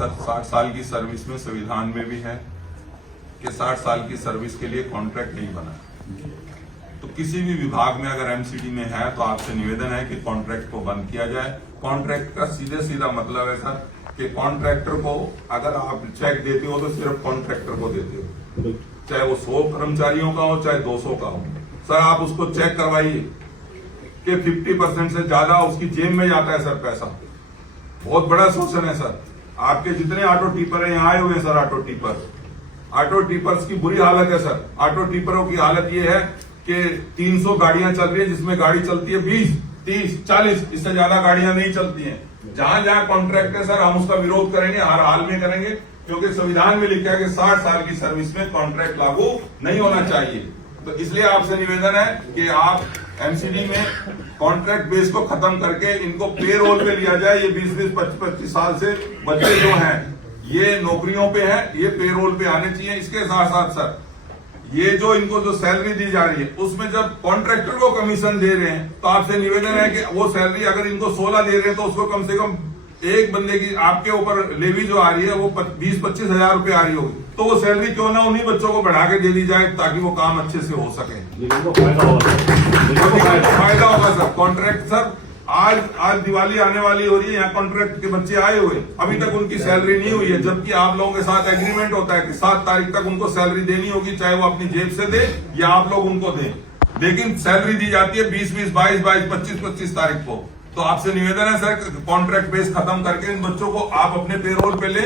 Sir 60 साल की service में संविधान में भी है कि 60 साल की सर्विस के लिए कॉन्ट्रैक्ट नहीं बना। तो किसी भी विभाग में अगर एमसीडी में है तो आपसे निवेदन है कि कॉन्ट्रैक्ट को बंद किया जाए। कॉन्ट्रैक्ट का सीधे सीधा मतलब है सर कि कॉन्ट्रैक्टर को अगर आप चेक देते हो तो सिर्फ कॉन्ट्रैक्टर को देते हो, चाहे वो 100 कर्मचारियों का हो चाहे 200 का हो। सर आप उसको चेक करवाइए कि 50% से ज्यादा उसकी जेब में जाता है सर पैसा। बहुत बड़ा शोषण है सर। आपके जितने ऑटो टिपर है यहाँ आए हुए हैं सर, ऑटो टिपर्स की बुरी हालत है सर। ऑटो टिपरों की हालत ये है कि 300 गाड़ियां चल रही है जिसमें गाड़ी चलती है 20, 30, 40, इससे ज्यादा गाड़ियां नहीं चलती हैं। जहां जहां कॉन्ट्रैक्ट है सर हम उसका विरोध करेंगे, हर हाल में करेंगे, क्योंकि संविधान में लिखा है कि 60 साल की सर्विस में कॉन्ट्रैक्ट लागू नहीं होना चाहिए। तो इसलिए आपसे निवेदन है कि आप एमसीडी में कॉन्ट्रैक्ट बेस को खत्म करके इनको पे रोल पे लिया जाए। ये 20-20, 25-25 साल से बच्चे जो हैं ये नौकरियों पे हैं, ये पे रोल पे आने चाहिए। इसके साथ साथ सर ये जो इनको जो सैलरी दी जा रही है उसमें जब कॉन्ट्रैक्टर को कमीशन दे रहे हैं तो आपसे निवेदन है कि वो सैलरी अगर इनको 16 दे रहे हैं तो उसको कम से कम एक बंदे की आपके ऊपर लेवी जो आ रही है वो 20-25 हजार रुपए आ रही होगी, तो वो सैलरी क्यों ना उन्हीं बच्चों को बढ़ा के दे दी जाए ताकि वो काम अच्छे से हो सके। फायदा होगा सर। कॉन्ट्रैक्ट सर आज दिवाली आने वाली हो रही है, यहाँ कॉन्ट्रैक्ट के बच्चे आए हुए अभी तक उनकी सैलरी नहीं हुई है, जबकि आप लोगों के साथ एग्रीमेंट होता है कि 7 तारीख तक उनको सैलरी देनी होगी, चाहे वो अपनी जेब से दे या आप लोग उनको दें। लेकिन सैलरी दी जाती है 20-20, 22-22, 25-25 तारीख को। तो आपसे निवेदन है सर कॉन्ट्रैक्ट बेस खत्म करके इन बच्चों को आप अपने पेरोल पे ले,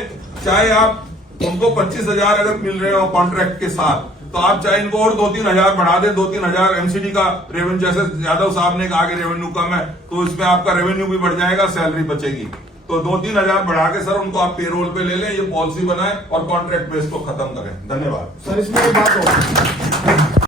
चाहे आप उनको 25 हजार अगर मिल रहे हो कॉन्ट्रैक्ट के साथ तो आप चाहे इनको और 2-3 हजार बढ़ा दे। 2-3 हजार एमसीडी का रेवेन्यू, जैसे यादव साहब ने कहा कि रेवेन्यू कम है तो इसमें आपका रेवेन्यू भी बढ़ जाएगा, सैलरी बचेगी। तो 2-3 हजार बढ़ा के सर उनको आप पेरोल पे ले लें, ये पॉलिसी बनाएं और कॉन्ट्रैक्ट बेस को खत्म करें। धन्यवाद सर। इसमें एक बात हो